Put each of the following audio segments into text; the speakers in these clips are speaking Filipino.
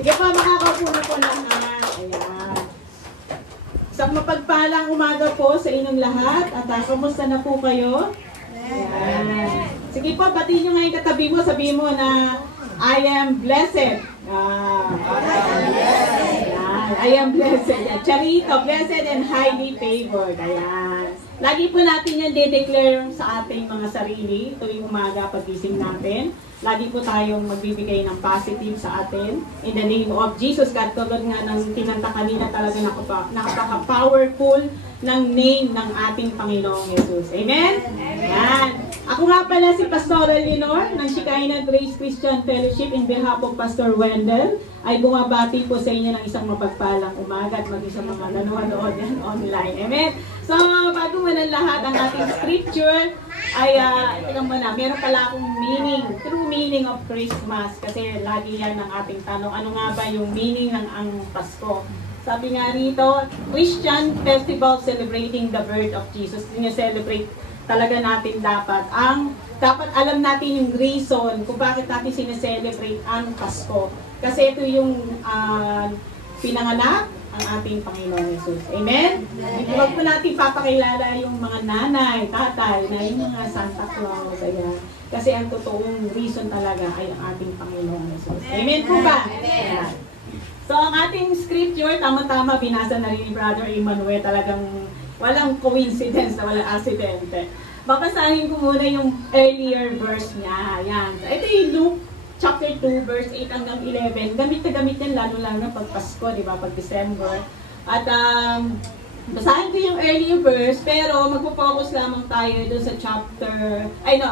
Sige po, makakaupo na po lahat. Ayan. Isang mapagpalang umaga po sa inyong lahat. At kamusta na po kayo? Ayan. Sige po, batiin nyo ngayon katabi mo. Sabihin mo na, I am blessed. I am blessed. Charito, blessed and highly favored. Ayan. Lagi po natin yan de-declare sa ating mga sarili tuwing umaga pagising natin. Lagi po tayong magbibigay ng positive sa atin. In the name of Jesus, God, tulad nga ng kinanta kanina, talaga napaka-powerful ng name ng ating Panginoong Jesus. Amen? Amen. Ako nga pala si Pastor Eleanor ng Shekinah Grace Christian Fellowship in behalf of Pastor Wendell ay bumabati po sa inyo ng isang mapagpalang umaga at mag-isang mga nanonood yan online. Amen? So, bago mo ng lahat ang ating scripture ay, tingnan mo na, meron pala akong meaning, true meaning of Christmas kasi lagi yan ang ating tanong, ano nga ba yung meaning ng ang Pasko? Sabi nga rito, Christian festival celebrating the birth of Jesus. Celebrate talaga natin dapat alam natin yung reason kung bakit natin sineselebrate ang Pasko. Kasi ito yung pinanganak ang ating Panginoon Jesus. Amen? Huwag po natin papakilala yung mga nanay, tatay, na yung mga Santa Claus. Ayan. Kasi ang totoong reason talaga ay ang ating Panginoon Jesus. Amen po ba? Ayan. So, ang ating scripture, tama-tama, binasa na rin ni Brother Emmanuel, talagang walang coincidence na walang aksidente. Babasahin ko muna yung earlier verse niya. Ayan. Ito yung Luke chapter 2, verse 8 hanggang 11. Gamit na gamit yan, lalo-lalo na pag Pasko, di ba? Pag December. At, basahin ko yung earlier verse, pero magpo-focus lamang tayo doon sa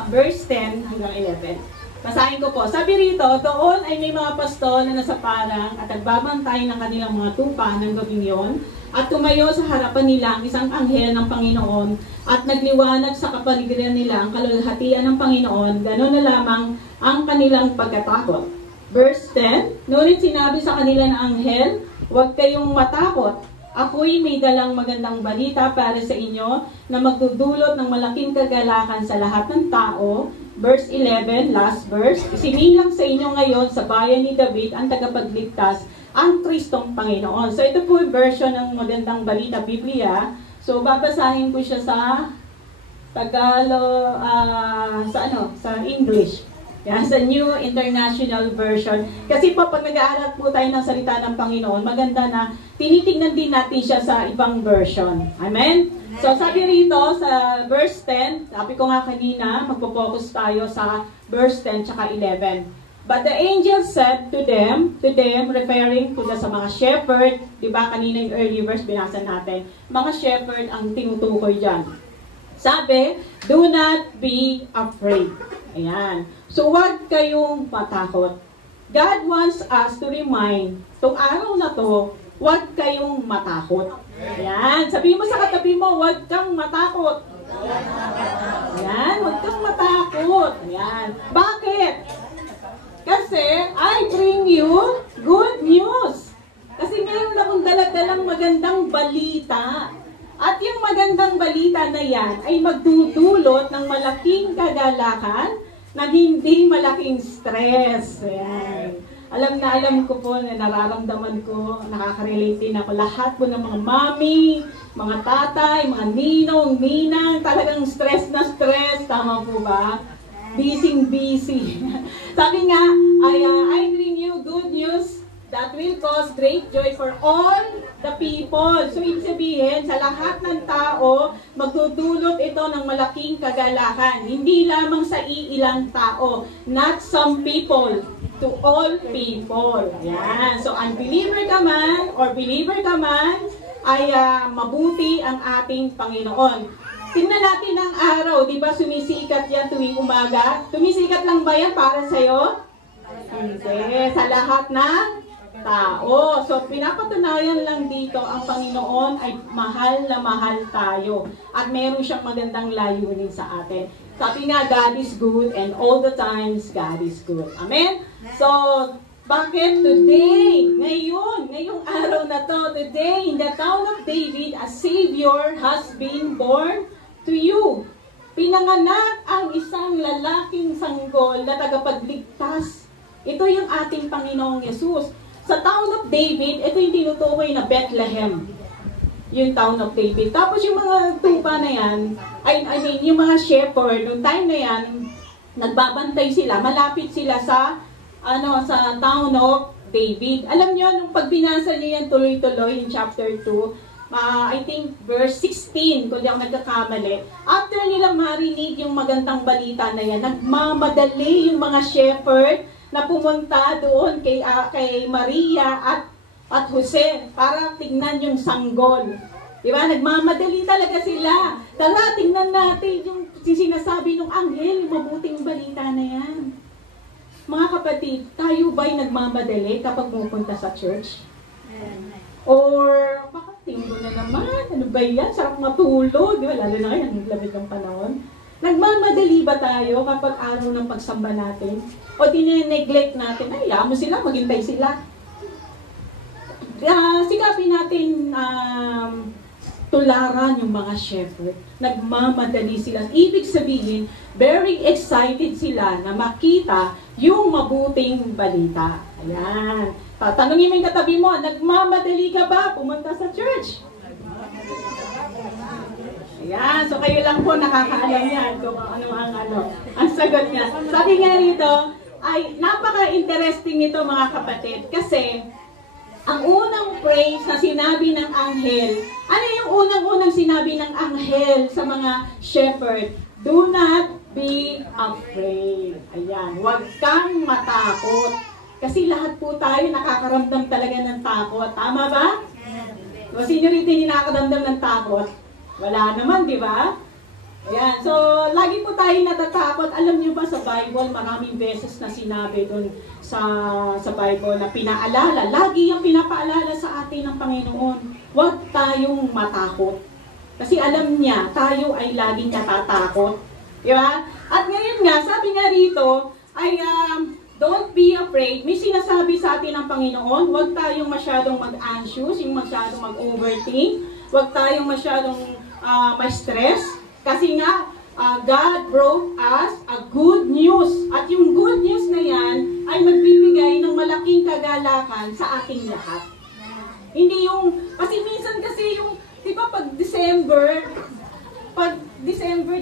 verse 10 hanggang 11. Basahin ko po. Sabi rito, doon ay may mga pastol na nasa parang at nagbabantay ng kanilang mga tupa ng gabing yon. At tumayo sa harapan nila ang isang anghel ng Panginoon at nagliwanag sa kapaligiran nila ang kalulhatian ng Panginoon. Ganon na lamang ang kanilang pagkatakot. Verse 10, ngunit sinabi sa kanila ng anghel, huwag kayong matakot. Ako'y may dalang magandang balita para sa inyo na magdudulot ng malaking kagalakan sa lahat ng tao. Verse 11, last verse, isinilang sa inyo ngayon sa bayan ni David ang tagapagligtas, ang Kristong Panginoon. So ito po yung version ng magandang balita, Biblia. So babasahin ko siya sa Tagalog, sa English. Yan, sa New International Version. Kasi po, pag nag-aaral po tayo ng salita ng Panginoon, maganda na tinitingnan din natin siya sa ibang version. Amen? So, sabi rito sa verse 10, sabi ko nga kanina, magpo-focus tayo sa verse 10 tsaka 11. But the angel said to them, referring to sa mga shepherd, di ba kanina yung early verse binasa natin, mga shepherd ang tinutukoy dyan. Sabi, do not be afraid. Ayan. So, huwag kayong matakot. God wants us to remind, itong araw na to, huwag kayong matakot. Ayan. Sabihin mo sa katabi mo, huwag kang matakot. Ayan. Huwag kang matakot. Ayan. Bakit? Kasi, I bring you good news. Kasi meron akong daladalang magandang balita. At yung magandang balita na yan ay magdudulot ng malaking kagalakan na hindi malaking stress. Ayan. Alam ko po na nararamdaman ko, nakaka-relate din ako. Lahat po ng mga mami, mga tatay, mga ninong, ninang, talagang stress na stress. Tama po ba? Busy. Sabi nga, I bring you good news that will cause great joy for all the people. So, ibig sabihin, sa lahat ng tao, magdudulot ito ng malaking kagalakan. Hindi lamang sa iilang tao, not some people, to all people. Yan. So, unbeliever ka man, or believer ka man, ay mabuti ang ating Panginoon. Tingnan natin ang araw, di ba sumisikat yan tuwing umaga? Sumisikat lang ba yan para sa'yo? Hindi. Sa lahat ng tao. So, pinapatunayan lang dito, ang Panginoon ay mahal na mahal tayo. At meron siyang magandang layunin sa atin. Sabi nga, God is good and all the times God is good. Amen? So, bakit today, ngayong araw na to, today in the town of David, a Savior has been born to you. Pinanganak ang isang lalaking sanggol na tagapagligtas. Ito yung ating Panginoong Yesus. Sa town of David, ito yung tinutukoy na Bethlehem. Yung town of David. Tapos yung mga tupa na yan, I mean, yung mga shepherd, noong time na yan, nagbabantay sila, malapit sila sa town of David. Alam niyo, nung pag binasa niyo yan tuloy-tuloy in chapter 2, I think verse 16, kung di ako nagkakamali, after nilang marinig yung magandang balita na yan, nagmamadali yung mga shepherd na pumunta doon kay Maria at Jose para tignan yung sanggol. Diba? Nagmamadali talaga sila. Tara, tingnan natin yung sinasabi ng anghel, yung mabuting balita na yan. Mga kapatid, tayo ba'y nagmamadali kapag pupunta sa church? Or, baka tingin na naman, ano ba yan? Sarap matulog, di ba? Lalo na kayo, ang lamig ng panahon. Nagmamadali ba tayo kapag araw ng pagsamba natin? O tine-neglect natin, ay, mo sila, maghintay sila. Sikapin natin tularan yung mga shepherd. Nagmamadali sila. Ibig sabihin, very excited sila na makita yung mabuting balita. Ayan. Tatanungin mo yung katabi mo, nagmamadali ka ba pumunta sa church? Ayan. So kayo lang po nakakaalam yan kung ang sagot niya. Sabi nga rito, ay napaka-interesting nito mga kapatid kasi ang unang praise na sinabi ng anghel, ano yung unang-unang sinabi ng anghel sa mga shepherd? Do not be afraid. Ayan, huwag kang matakot. Kasi lahat po tayo nakakaramdam talaga ng takot. Tama ba? O sino rito yung nakakaramdam ng takot? Wala naman, di ba? Ayan, so lagi po tayo natatakot. Alam niyo ba sa Bible, maraming beses na sinabi doon sa Bible na pinaalala. Lagi yung pinapaalala sa atin ng Panginoon. Huwag tayong matakot. Kasi alam niya, tayo ay laging natatakot. Di ba? At ngayon nga, sabi nga rito, ay don't be afraid. May sinasabi sa atin ng Panginoon, huwag tayong masyadong mag-anxious, yung masyadong mag-overthink. Huwag tayong masyadong ma-stress. Kasi nga, God brought us a good news. At yung good news na yan ay magbibigay ng malaking kagalakan sa ating lahat. Hindi yung, kasi minsan kasi yung, di ba pag December,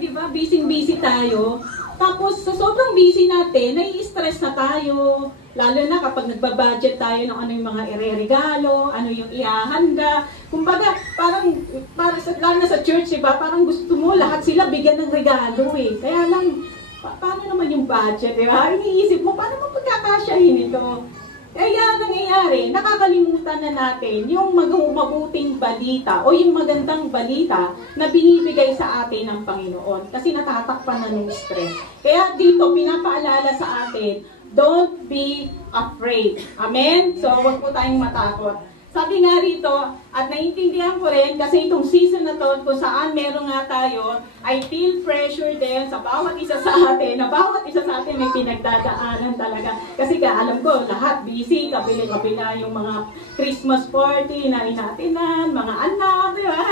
di ba, busy-busy tayo. Tapos sa sobrang busy natin, nai-stress na tayo. Lalo na kapag nagbabudget tayo ng ano yung mga ireregalo, ano yung ihahanda. Kumbaga, lalo na sa church, diba? Parang gusto mo lahat sila bigyan ng regalo eh. Kaya lang, paano naman yung budget, diba? Iniisip mo, paano mo pagkakasyahin ito? Kaya nangyayari, nakakalimutan na natin yung mabuting balita o yung magandang balita na binibigay sa atin ng Panginoon. Kasi natatakpan na ng stress. Kaya dito, pinapaalala sa atin, don't be afraid. Amen? So, huwag po tayong matakot. Sabi nga rito, at naiintindihan ko rin, kasi itong season na to, kung saan meron nga tayo, I feel pressure din sa bawat isa sa atin, na bawat isa sa atin may pinagdadaanan talaga. Kasi alam ko, lahat busy, kabili-kabila yung mga Christmas party na inatinan, mga anak, di ba?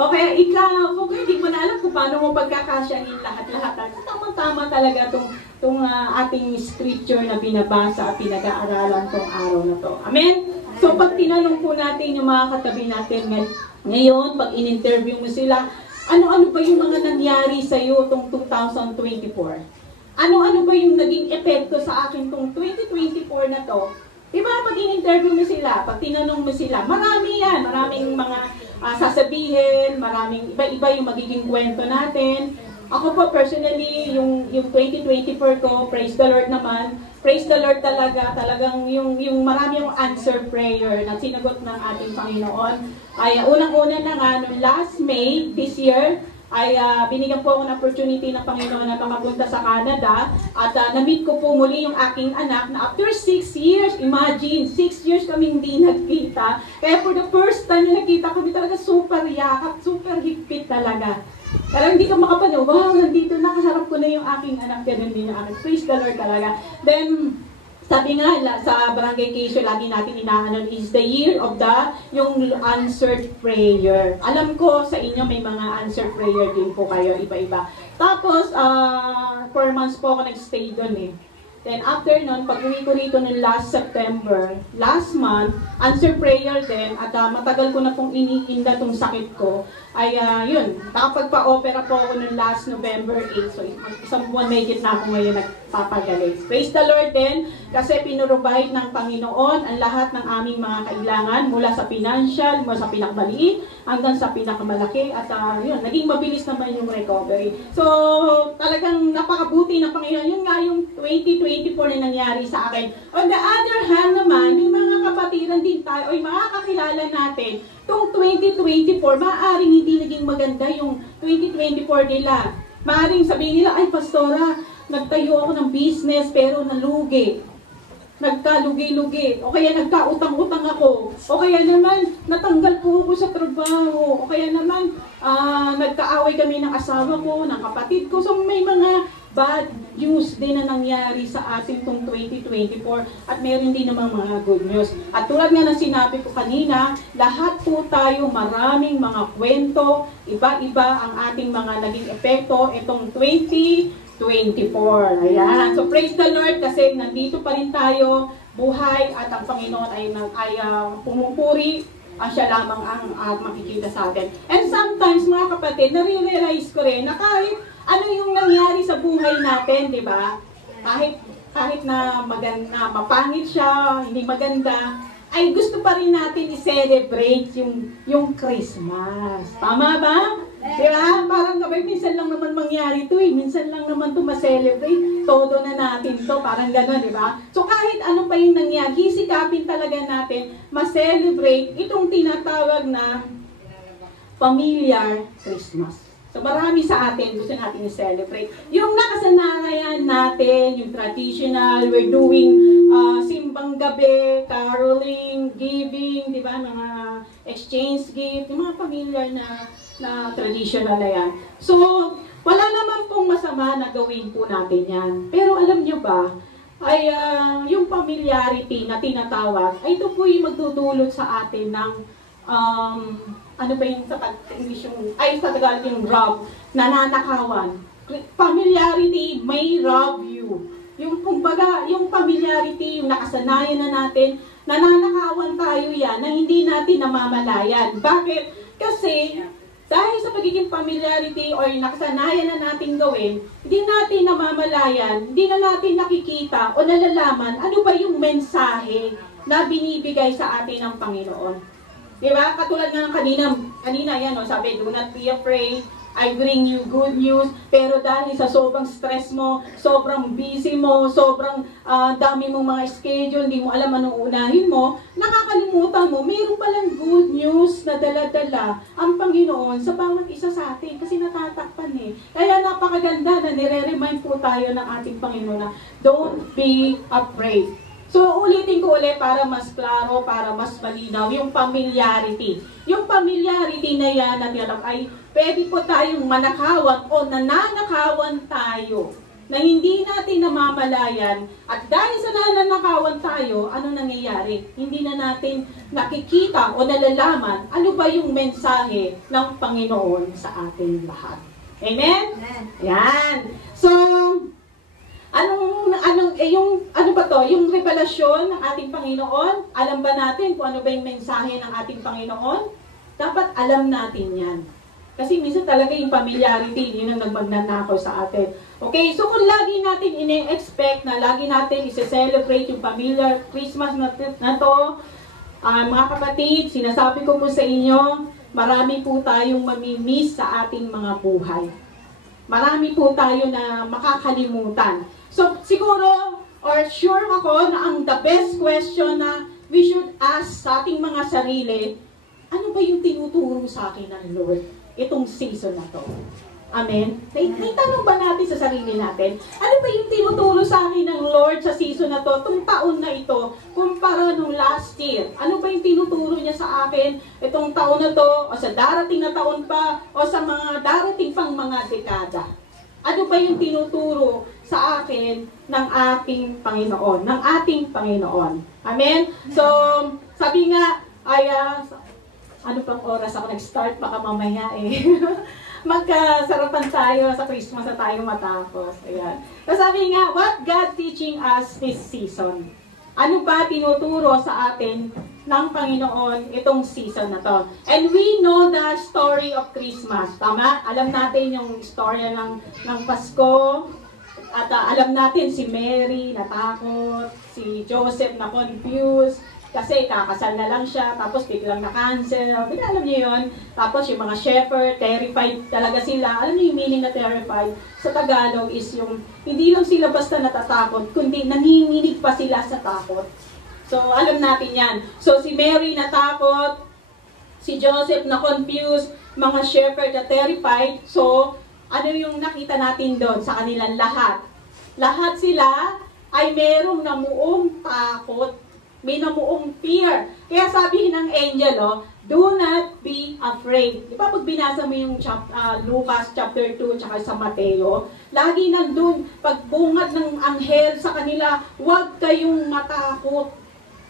O kaya ikaw, kung hindi mo na alam kung paano mo pagkakasyahin lahat-lahat. Tama-tama talaga itong ating scripture na binabasa at pinag-aaralan tong araw na to. Amen? So, pag tinanong po natin yung mga katabi natin ngayon, pag in-interview mo sila, ano-ano ba yung mga nangyari sa iyo itong 2024? Ano-ano ba yung naging epekto sa akin itong 2024 na to? Diba, pag in-interview mo sila, pag tinanong mo sila, marami yan, maraming mga sasabihin, maraming iba-iba yung magiging kwento natin. Ako po personally, yung 2024 ko, praise the Lord naman, praise the Lord talagang yung marami yung answer prayer na sinagot ng ating Panginoon. Ay unang-una na nga, noong last May this year, ay binigyan po ako ng opportunity ng Panginoon na makapunta sa Canada at na-meet ko po muli yung aking anak na after 6 years, imagine, 6 years kami hindi nagkita. Kaya for the first time na nakita kami talaga super yakap, super higpit talaga. Pero hindi ka makapanood, wow, nandito na, kasarap ko na yung aking anak, ganun din yung aking. Praise the Lord talaga. Then, sabi nga, sa Barangay Quezon, lagi natin inaanon is the year of yung answered prayer. Alam ko sa inyo may mga answered prayer din po kayo, iba-iba. Tapos, 4 months po ako nag-stay doon eh. Then after nun, pag-uwi ko rito ng last September, last month, answer prayer din, at matagal ko na pong iniinda tong sakit ko, ay yun, nakapagpa-opera po ako ng last November 8, so isang buwan may na ako ngayon nagpapagaling. Praise the Lord din, kasi pinrovide ng Panginoon ang lahat ng aming mga kailangan, mula sa financial, mula sa pinakamaliit, hanggang sa pinakamalaki, at yun, naging mabilis naman yung recovery. So, talagang napakabuti ng Panginoon. Yun nga yung 2024 na nangyari sa akin. On the other hand naman, yung mga kapatiran din tayo, o yung mga kakilala natin, itong 2024, maaaring hindi naging maganda yung 2024 nila. Maaaring sabihin nila, ay pastora, nagtayo ako ng business pero nalugi. Nagkalugi-lugi, o kaya nagkautang-utang ako, o kaya naman natanggal po ako sa trabaho, o kaya naman nagkaaway kami ng asawa ko, ng kapatid ko. So may mga bad news din na nangyari sa ating itong 2024 at meron din namang mga good news. At tulad nga ng sinabi ko kanina, lahat po tayo maraming mga kwento, iba-iba ang ating mga naging epekto itong 2024. Ayan. So praise the Lord kasi nandito pa rin tayo, buhay, at ang Panginoon ay pumupuri. Siya lamang ang makikita sa atin. And sometimes mga kapatid, nare-realize ko rin na kahit ano yung nangyari sa buhay natin, di ba? Kahit na maganda, mapangit siya, hindi maganda, ay gusto pa rin natin i-celebrate yung Christmas. Tama ba? Diba? Parang kapag minsan lang naman mangyari ito minsan lang naman ito ma-celebrate, todo na natin to, parang gano'n, diba? So kahit ano pa yung nangyari, hisikapin talaga natin ma-celebrate itong tinatawag na familiar Christmas. So marami sa atin, gusto natin i-celebrate. Yung nakasanayan natin, yung traditional, we're doing simbang gabi, caroling, giving, di ba, mga exchange gift, yung mga familiar na traditional na yan. So, wala naman pong masama na gawin po natin yan. Pero alam nyo ba, ay yung familiarity na tinatawag, ay ito po yung magdudulot sa atin ng ano ba yung sa English yung, ay sa Tagalog yung rob, nananakawan. Familiarity may rob you. Yung kumbaga, yung familiarity, yung nakasanayan na natin, nananakawan tayo yan na hindi natin namamalayan. Bakit? Kasi dahil sa pagiging familiarity or nakasanayan na natin gawin, hindi natin namamalayan, hindi na natin nakikita o nalalaman ano ba yung mensahe na binibigay sa atin ng Panginoon. Diba? Katulad nga kanina yan, sabi, do not be afraid, I bring you good news. Pero dahil sa sobrang stress mo, sobrang busy mo, sobrang dami mong mga schedule, hindi mo alam anong unahin mo, nakakalimutan mo, mayroon palang good news na dala-dala ang Panginoon sa bawat isa sa atin kasi natatakpan eh. Kaya napakaganda na nire-remind po tayo ng ating Panginoon na don't be afraid. So, ulitin ko ulit para mas klaro, para mas malinaw, yung familiarity. Yung familiarity na yan na ay pwede po tayong manakawan o nananakawan tayo na hindi natin namamalayan. At dahil sa nananakawan tayo, ano nangyayari? Hindi na natin nakikita o nalalaman ano ba yung mensahe ng Panginoon sa ating lahat. Amen? Amen. Yan. So, yung revelasyon ng ating Panginoon, alam ba natin kung ano ba yung mensahe ng ating Panginoon? Dapat alam natin yan. Kasi minsan talaga yung familiarity, yun ang nagmagnanakaw sa atin. Okay, so kung lagi natin ine-expect na lagi natin isi-celebrate yung familiar Christmas na to, mga kapatid, sinasabi ko po sa inyo, marami po tayong mamimiss sa ating mga buhay. Marami po tayo na makakalimutan. So, siguro, or sure ako na ang the best question na we should ask sa ating mga sarili, ano ba yung tinuturo sa akin ng Lord itong season na to? Amen? May tanong ba natin sa sarili natin? Ano ba yung tinuturo sa akin ng Lord sa season na to, itong taon na ito, kumpara nung last year? Ano ba yung tinuturo niya sa akin itong taon na to, o sa darating na taon pa, o sa mga darating pang mga dekada? Ano ba yung tinuturo sa akin ng ating Panginoon? Ng ating Panginoon. Amen? So, sabi nga, ay, ano pang oras ako nag-start? Baka mamaya eh. magkasarapan tayo sa Christmas na tayo matapos. Ayan. So sabi nga, what God teaching us this season? Ano ba tinuturo sa atin ng Panginoon itong season na to? And we know the story of Christmas. Tama? Alam natin yung istorya ng Pasko. At alam natin si Mary natakot, si Joseph na confused, kasi kakasal na lang siya, tapos biglang na-cancel. Alam niyo yun? Tapos yung mga shepherd, terrified talaga sila. Alam niyo yung meaning na terrified? Sa Tagalog is yung, hindi lang sila basta natatakot, kundi nanginginig pa sila sa takot. So, alam natin yan. So, si Mary natakot, si Joseph na confused, mga shepherd na terrified. So, ano yung nakita natin doon sa kanilang lahat? Lahat sila ay merong namuong takot. May namuong fear. Kaya sabi ng angel, do not be afraid. Di ba pag binasa mo yung Lucas chapter 2 tsaka sa Mateo, lagi nandun, pagbungad ng anghel sa kanila, huwag kayong matakot.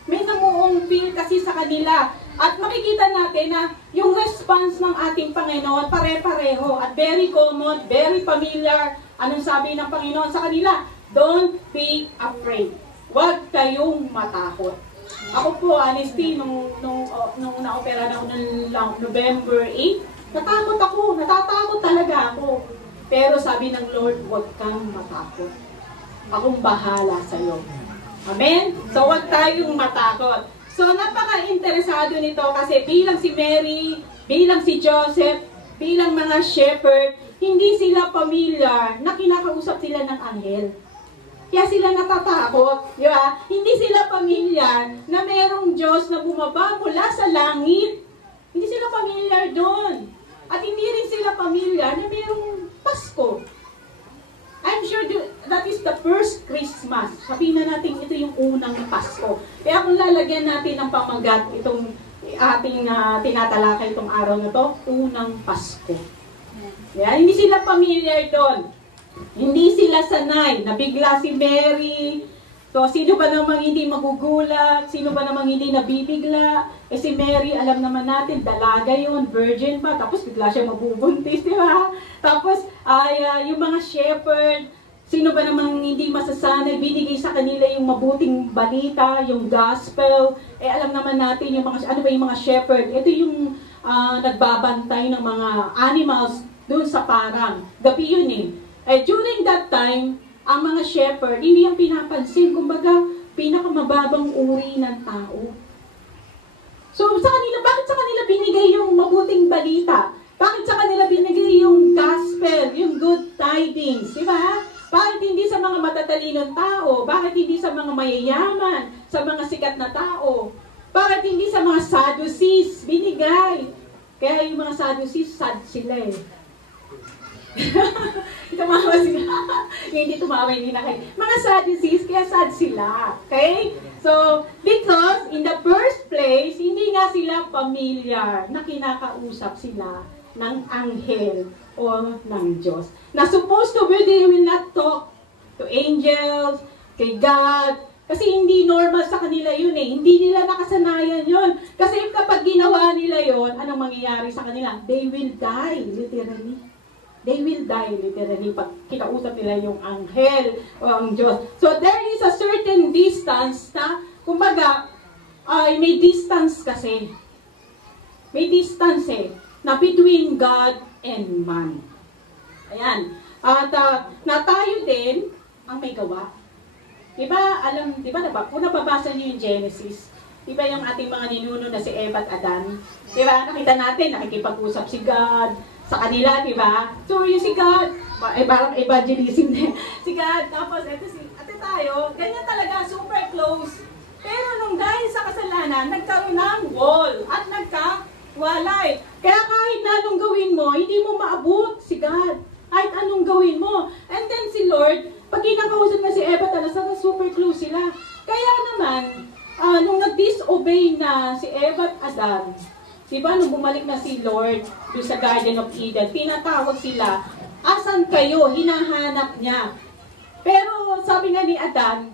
May namuong fear kasi sa kanila. At makikita natin na yung response ng ating Panginoon pare-pareho at very common, very familiar. Anong sabi ng Panginoon sa kanila? Don't be afraid. Huwag kayong matakot. Ako po, honestly, nung na-opera na ako ng November 8, natatakot talaga ako. Pero sabi ng Lord, huwag kang matakot. Akong bahala sa'yo. Amen? So, huwag tayong matakot. So, napaka-interesado nito kasi bilang si Mary, bilang si Joseph, bilang mga shepherd, hindi sila familiar na kinakausap sila ng anghel. Kaya sila natatakot, di ba? Hindi sila pamilyar na merong Diyos na bumaba mula sa langit. Hindi sila pamilyar doon. At hindi rin sila pamilyar na merong Pasko. I'm sure that is the first Christmas. Sabihin na natin ito yung unang Pasko. Kaya kung lalagyan natin ng pamagat itong ating tinatalakay itong araw na to, unang Pasko. Yan, hindi sila pamilyar doon. Hindi sila sanay. Nabigla si Mary. So, sino ba namang hindi magugulat? Sino ba namang hindi nabibigla? Eh si Mary, alam naman natin, dalaga yun, virgin pa. Tapos bigla siya mabubuntis, di ba? Tapos, yung mga shepherd, sino ba namang hindi masasanay? Binigay sa kanila yung mabuting balita, yung gospel. Eh, alam naman natin, yung mga, ano ba yung mga shepherd? Ito yung nagbabantay ng mga animals doon sa parang. Gabi yun eh. Eh, during that time, ang mga shepherd, hindi yung pinapansin, kumbaga, pinakamababang uri ng tao. So, sa kanila, bakit sa kanila binigay yung mabuting balita? Bakit sa kanila binigay yung gospel, yung good tidings, di ba? Bakit hindi sa mga matatalinong tao? Bakit hindi sa mga mayayaman, sa mga sikat na tao? Bakit hindi sa mga Sadducees binigay? Kaya yung mga Sadducees, sad sila eh. Tumawa sila. Hindi tumawa, hindi na kayo. Mga Sadducees, kaya sad sila. Okay? So, because in the first place, hindi nga sila familiar na kinakausap sila ng anghel o ng Diyos. Na supposed to be, they will not talk to angels, kay God, kasi hindi normal sa kanila yun eh. Hindi nila nakasanayan yun. Kasi kapag ginawa nila yun, anong mangyayari sa kanila? They will die, literally. They will die literally pag kinausap nila yung anghel o ang Diyos. So there is a certain distance na, kumbaga, may distance kasi. May distance na between God and man. Ayan. At na tayo din ang may gawa. Diba, kung nababasa niyo yung Genesis, diba yung ating mga ninuno na si Eva at Adan? Diba, nakita natin, nakikipag-usap si God sa kanila, di ba? So, yung si God, parang evangelism din. Si God, tapos ito tayo, ganyan talaga, super close. Pero nung dahil sa kasalanan, nagkaroon ng wall at nagkawalay. Kaya kahit na anong gawin mo, hindi mo maabot si God. Kahit anong gawin mo. And then si Lord, pag kinakausap na si Eva, talaga super close sila. Kaya naman, nung nag-disobey na si Eva at Adan, diba, nung bumalik na si Lord doon sa Garden of Eden, tinatawag sila, asan kayo? Hinahanap niya. Pero sabi nga ni Adan,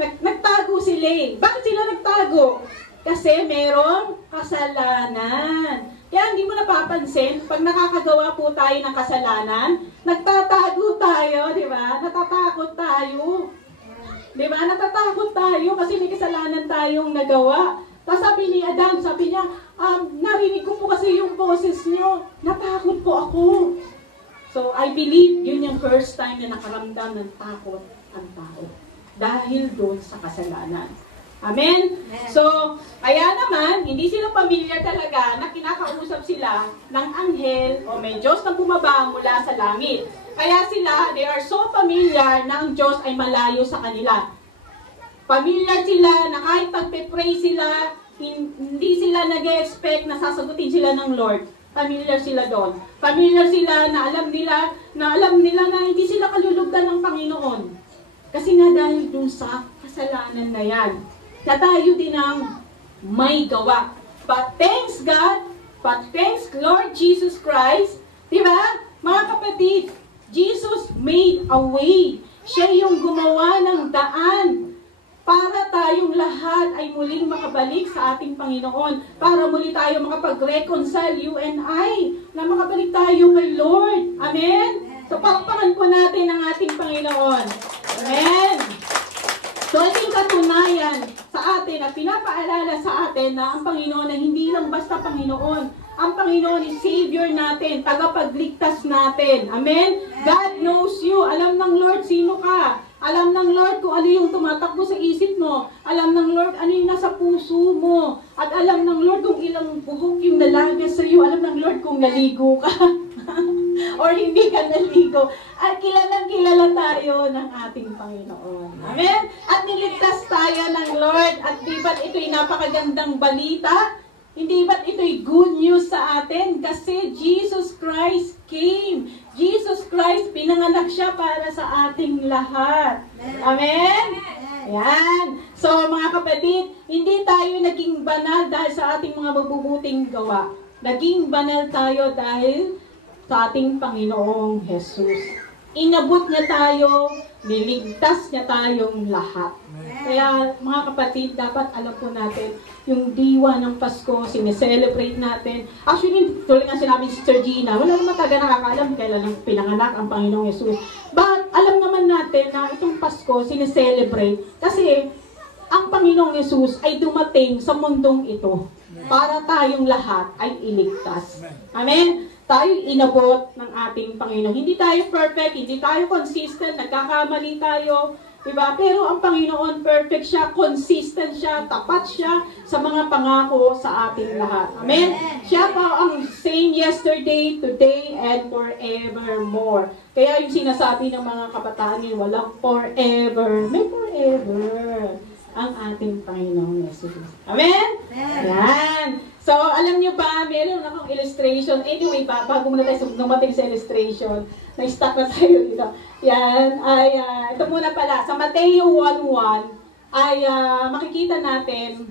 nagtago sila eh. Bakit sila nagtago? Kasi merong kasalanan. Kaya hindi mo napapansin, pag nakakagawa po tayo ng kasalanan, nagtatago tayo, di ba? Natatakot tayo. Di ba? Natatakot tayo kasi may kasalanan tayong nagawa. Tapos sabi ni Adam, sabi niya, narinig ko po kasi yung boses niyo. Natakot po ako. So, I believe yun yung first time na nakaramdam ng takot ang tao. Dahil doon sa kasalanan. Amen? So, kaya naman, hindi sila pamilyar talaga na kinakausap sila ng anghel o may Diyos na bumaba mula sa langit. Kaya sila, they are so familiar na ang Diyos ay malayo sa kanila. Familiar sila na kahit pagpe-pray sila, hindi sila nag-expect na sasagutin sila ng Lord. Familiar sila doon. Familiar sila na alam nila na hindi sila kalulugdan ng Panginoon. Kasi nga dahil doon sa kasalanan na yan, na tayo din ang may gawa. But thanks God, but thanks Lord Jesus Christ, di ba? Mga kapatid, Jesus made a way. Siya yung gumawa ng daan para tayong lahat ay muling makabalik sa ating Panginoon. Para muli tayo makapag-reconcile, you and I, na makabalik tayo kay Lord. Amen? So, palakpakan po natin ang ating Panginoon. Amen? So, ito yung katunayan sa atin at pinapaalala sa atin na ang Panginoon ay hindi lang basta Panginoon. Ang Panginoon is Savior natin, tagapagligtas natin. Amen? God knows you. Alam ng Lord sino ka. Alam ng Lord kung ano yung tumatakbo sa isip mo. Alam ng Lord ano yung nasa puso mo. At alam ng Lord kung ilang buhok yung nalagas sa iyo. Alam ng Lord kung naligo ka. Or hindi ka naligo. At kilalang-kilala tayo ng ating Panginoon. Amen? At niligtas tayo ng Lord. At di ba't ito'y napakagandang balita? Hindi ba't ito'y good news sa atin? Kasi Jesus Christ came. Jesus Christ, pinanganak siya para sa ating lahat. Amen? Ayan. So mga kapatid, hindi tayo naging banal dahil sa ating mga mabubuting gawa. Naging banal tayo dahil sa ating Panginoong Jesus. Inabot niya tayo, niligtas niya tayong lahat. Kaya mga kapatid, dapat alam po natin, yung diwa ng Pasko, sineselebrate natin. Actually, tuloy nga sinabi ni Sister Gina, wala naman talaga nakakaalam kailan ang pinanganak ang Panginoong Jesus. But alam naman natin na itong Pasko, sineselebrate kasi ang Panginoong Jesus ay dumating sa mundong ito para tayong lahat ay iligtas. Amen? Tayo inabot ng ating Panginoon. Hindi tayo perfect, hindi tayo consistent, nagkakamali tayo, diba? Pero ang Panginoon perfect siya, consistent siya, tapat siya sa mga pangako sa ating lahat. Amen? Siya pa ang same yesterday, today, and forevermore. Kaya yung sinasabi ng mga kabataan yun, walang forever, may forever ang ating Panginoong Jesus. Amen? Yan. So, alam nyo ba, meron akong illustration. Anyway, bago muna tayo dumating sa illustration, na-stuck na tayo dito. Yan, ay, ito muna pala. Sa Mateo 1:1, ay makikita natin,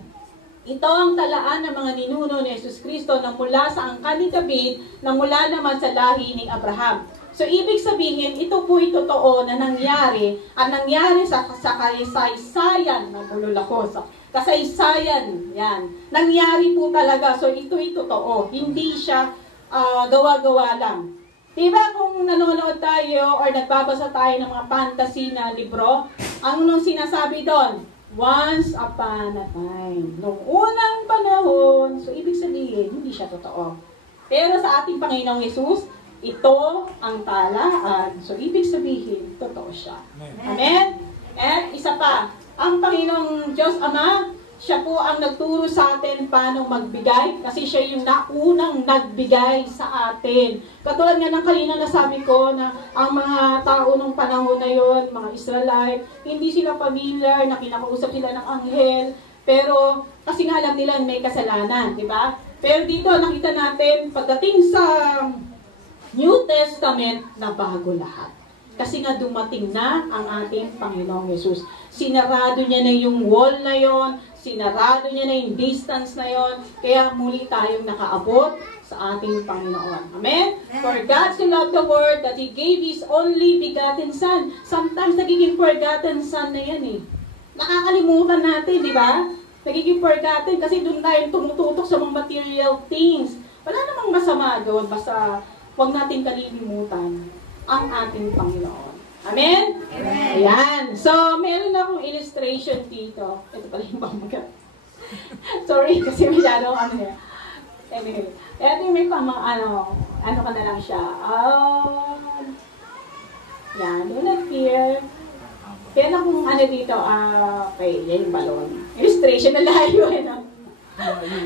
ito ang talaan ng mga ninuno ni Jesus Cristo na mula sa angkan ni David, na mula naman sa lahi ni Abraham. So, ibig sabihin, ito po'y totoo na nangyari, at nangyari sa kasaysayan ng bulol ako, sa kasaysayan, yan. Nangyari po talaga. So, ito'y totoo. Hindi siya gawa-gawa lang. Diba kung nanonood tayo or nagbabasa tayo ng mga fantasy na libro, ang nung sinasabi doon, once upon a time. Noong unang panahon, so ibig sabihin, hindi siya totoo. Pero sa ating Panginoong Jesus, ito ang talaan. So, ibig sabihin, totoo siya. Amen? And isa pa, ang Panginoong Diyos Ama, siya po ang nagturo sa atin paano magbigay kasi siya yung naunang nagbigay sa atin. Katulad nga ng kanina nasabi ko na ang mga tao nung panahon na yon, mga Israelite, hindi sila familiar, na kinakausap sila ng anghel, pero kasi nga alam nila may kasalanan, di ba? Pero dito nakita natin, pagdating sa New Testament, na bago lahat. Kasi nga dumating na ang ating Panginoong Jesus. Sinarado niya na yung wall na yon, sinarado niya na yung distance na yon, kaya muli tayong nakaabot sa ating Panginoon. Amen? For God so loved the world that He gave His only begotten Son. Sometimes nagiging forgotten Son na yan eh. Nakakalimutan natin, di ba? Nagiging forgotten kasi doon tayo tumututok sa mga material things. Wala namang masama doon, basta huwag natin kalilimutan ang ating Panginoon. Amen? Amen. Ayan. So, meron akong illustration dito. Ito pala yung pamagat. Sorry, kasi masyado ano yan. Anyway, ito yung may ano ka na lang siya. Yan, do not fear. Kaya akong ano dito, okay, yan yung balon. Illustration na layo, no?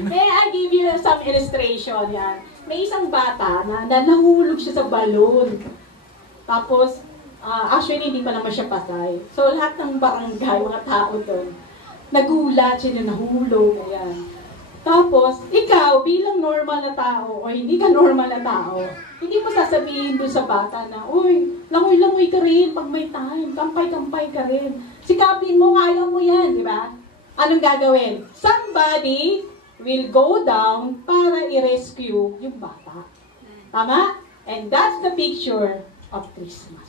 May I give you some illustration, yan. May isang bata na nahulog siya sa balon. Tapos, actually, hindi pa naman siya patay. So, lahat ng barangay, mga tao doon, nagulat siya na nahulog, ayan. Tapos, ikaw, bilang normal na tao, o hindi ka normal na tao, hindi mo sasabihin doon sa bata na, uy, langoy-langoy ka rin pag may time, kampay-kampay ka rin. Sikapin mo, kaya mo yan, di ba? Anong gagawin? Somebody will go down para i-rescue yung bata. Tama? And that's the picture of Christmas.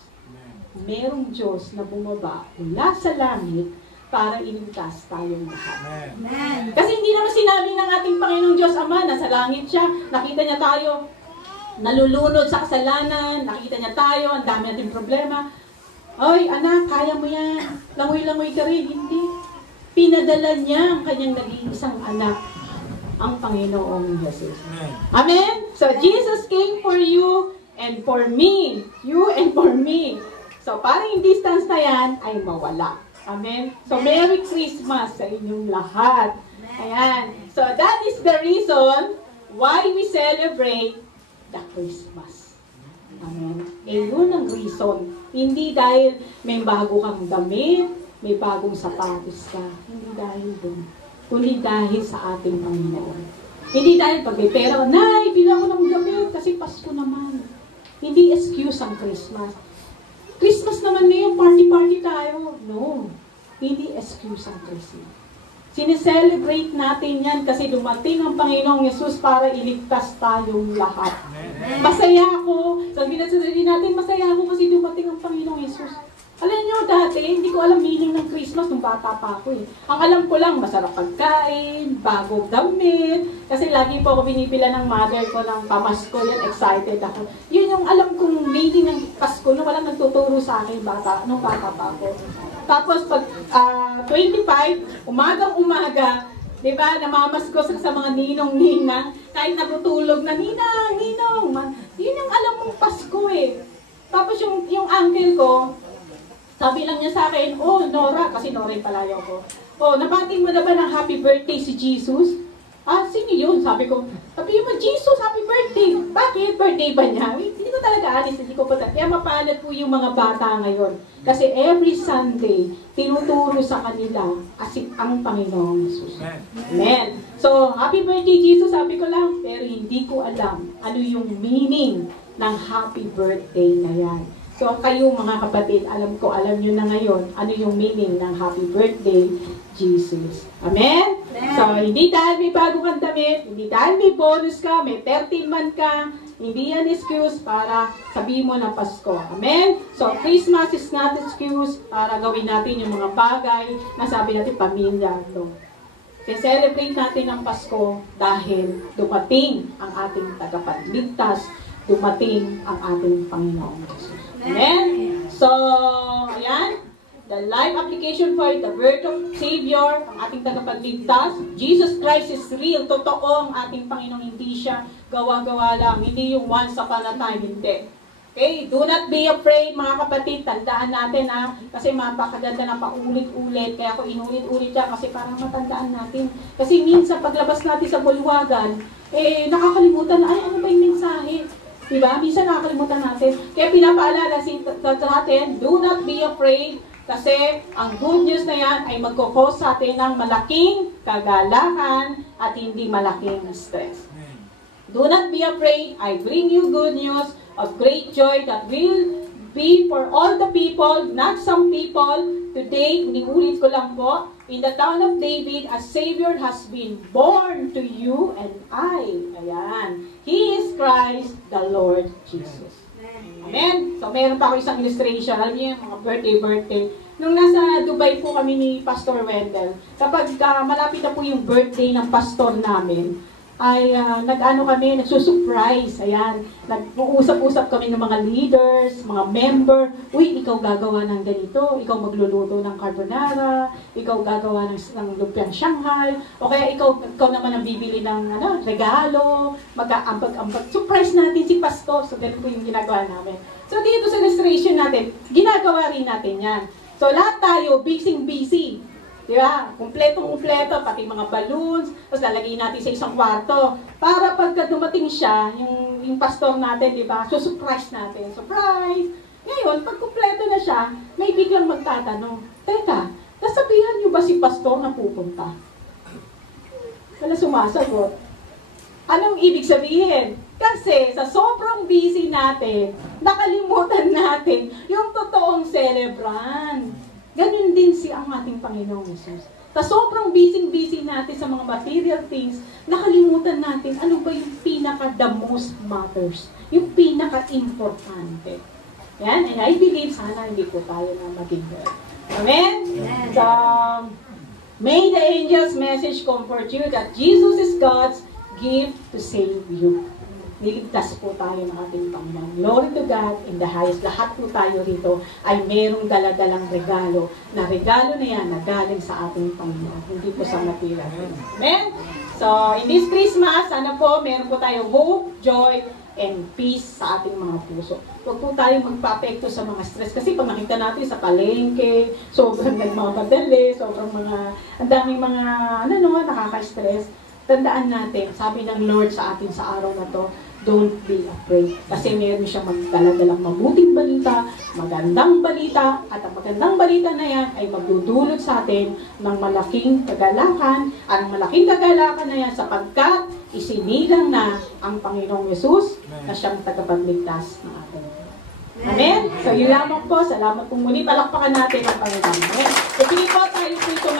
Merong Diyos na bumaba mula sa langit para iligtas tayong lahat. Amen. Kasi hindi naman sinabi ng ating Panginoong Diyos Ama, nasa langit siya, nakita niya tayo, nalulunod sa kasalanan, nakita niya tayo, ang dami nating problema. Oy, anak, kaya mo yan. Langoy-langoy ka rin. Hindi. Pinadala niya ang kanyang nag-iisang anak, ang Panginoong Jesus. Amen? So, Jesus came for you and for me. You and for me. So, parang yung distance na yan ay mawala. Amen? So, Merry Christmas sa inyong lahat. Ayan. So, that is the reason why we celebrate the Christmas. Amen? Eh, yun ang reason. Hindi dahil may bago kang damit, may bagong sapatos ka. Hindi dahil dun. Kundi dahil sa ating Panginoon. Hindi dahil pag may pera, Nay, bilang ko ng damit kasi Pasko naman. Hindi excuse ang Christmas. Christmas naman ngayon, party-party tayo. No. Hindi excuse ang Christmas. Sineselebrate natin yan kasi dumating ang Panginoong Yesus para iligtas tayong lahat. Masaya ako. Sabi natin, masaya ako kasi dumating ang Panginoong Yesus. Alam nyo, dati, hindi ko alam meaning ng Christmas nung bata pa ako eh. Ang alam ko lang, masarap pagkain, bagong damit, kasi lagi po ako binibila ng mother ko ng pamasko, yan, excited ako. Yun yung alam kong meaning ng Pasko, nung walang nagtuturo sa akin, nung bata pa ako. Tapos pag 25, umagang-umaga, di ba, namamasko sa mga ninong-ninang, kahit natutulog na, ninang, yun yung alam mong Pasko eh. Tapos yung uncle ko, sabi lang niya sa akin, oh, Nora, kasi Nora yung palayaw ko. Oh, nabating mo na ba ng happy birthday si Jesus? Sino yun? Sabi ko, sabi mo, Jesus, happy birthday. Bakit? Birthday ba niya? Hindi ko talaga alis, hindi ko pa. Kaya mapalad po yung mga bata ngayon. Kasi every Sunday, tinuturo sa kanila ang Panginoong Jesus. Amen. So, happy birthday, Jesus, sabi ko lang, pero hindi ko alam ano yung meaning ng happy birthday na yan. So, kayo mga kapatid, alam nyo na ngayon ano yung meaning ng happy birthday, Jesus. Amen? Amen. So, hindi dahil may bago kang damit, hindi dahil may bonus ka, may 13 month ka, hindi yan excuse para sabihin mo na Pasko. Amen? So, Christmas is not excuse para gawin natin yung mga bagay na sabi natin pamilya. No? Celebrate natin ang Pasko dahil dumating ang ating tagapagligtas, dumating ang ating Panginoong Jesus. Amen? So, ayan. The life application for the birth of Savior, ang ating tagapagligtas. Jesus Christ is real. Totoo ang ating Panginoong, hindi siya gawa-gawa lang. Hindi yung once upon a time, hindi. Okay? Do not be afraid, mga kapatid. Tandaan natin, ha? Kasi mapakaganda na paulit-ulit. Kaya ako inulit-ulit yan kasi parang matandaan natin. Kasi minsan, paglabas natin sa bulwagan, nakakalimutan na, ano ba yung mensahe? Diba? Minsan nakakalimutan natin. Kaya pinapaalala natin, do not be afraid kasi ang good news na yan ay magkukos sa atin ng malaking kagalakan at hindi malaking stress. Do not be afraid. I bring you good news of great joy that will be for all the people, not some people. Today, iniulit ko lang po, in the town of David, a Savior has been born to you and I. Ayan. He is Christ, the Lord Jesus. Amen? So, meron pa ako isang illustration. Alam niyo yung mga birthday. Nung nasa Dubai po kami ni Pastor Wendell, kapag malapit na po yung birthday ng pastor namin, ay nag-ano kami, nagsusurprise. Ayan, nag-uusap-usap kami ng mga leaders, mga member. Uy, ikaw gagawa ng ganito, ikaw magluluto ng carbonara, ikaw gagawa ng lumpiang Shanghai, o kaya ikaw naman ang bibili ng regalo, mag-aambag-ambag. Surprise natin si Pasto. So, ganun po yung ginagawa namin. So, dito sa illustration natin, ginagawa rin natin yan. So, lahat tayo, busy. Di ba? Kumpletong-kumpleto, pati mga balloons, tapos lalagay natin sa isang kwarto. Para pagka dumating siya, yung pastor natin, di ba? So, surprise natin. Surprise! Ngayon, pag kumpleto na siya, may biglang magtatanong, teka, nasabihan niyo ba si pastor na pupunta? Wala sumasagot. Anong ibig sabihin? Kasi sa sobrang busy natin, nakalimutan natin yung totoong celebrant. Ganun din ang ating Panginoong Jesus. Sa sobrang busy natin sa mga material things, nakalimutan natin ano ba yung the most matters. Yung pinaka-importante. Yan, and I believe sana hindi po tayo na maging there. Amen? So, may the angel's message comfort you that Jesus is God's gift to save you. Niligtas po tayo ng ating Panginoon. Glory to God in the highest. Lahat po tayo rito ay merong daladalang regalo. Na regalo na yan na galing sa ating Panginoon. Hindi po sa material. Amen? So, in this Christmas, sana po, meron po tayo hope, joy, and peace sa ating mga puso. Huwag po tayo magpa-apekto sa mga stress. Kasi pag nakita natin sa palengke, sobrang nagmamadali, sobrang ang daming mga, nakaka-stress. Tandaan natin, sabi ng Lord sa atin sa araw na to, don't be afraid. Kasi meron siyang magdala-dalang mabuting balita, magandang balita, at ang magandang balita na yan ay magdudulot sa atin ng malaking kagalakan. Ang malaking kagalakan na yan sapagkat isinilang na ang Panginoong Yesus na siyang tagapagligtas ng atin. Amen? So yun lamang po. Salamat po muli. Palakpakan natin ang Panginoon. Amen? So, po tayo po ito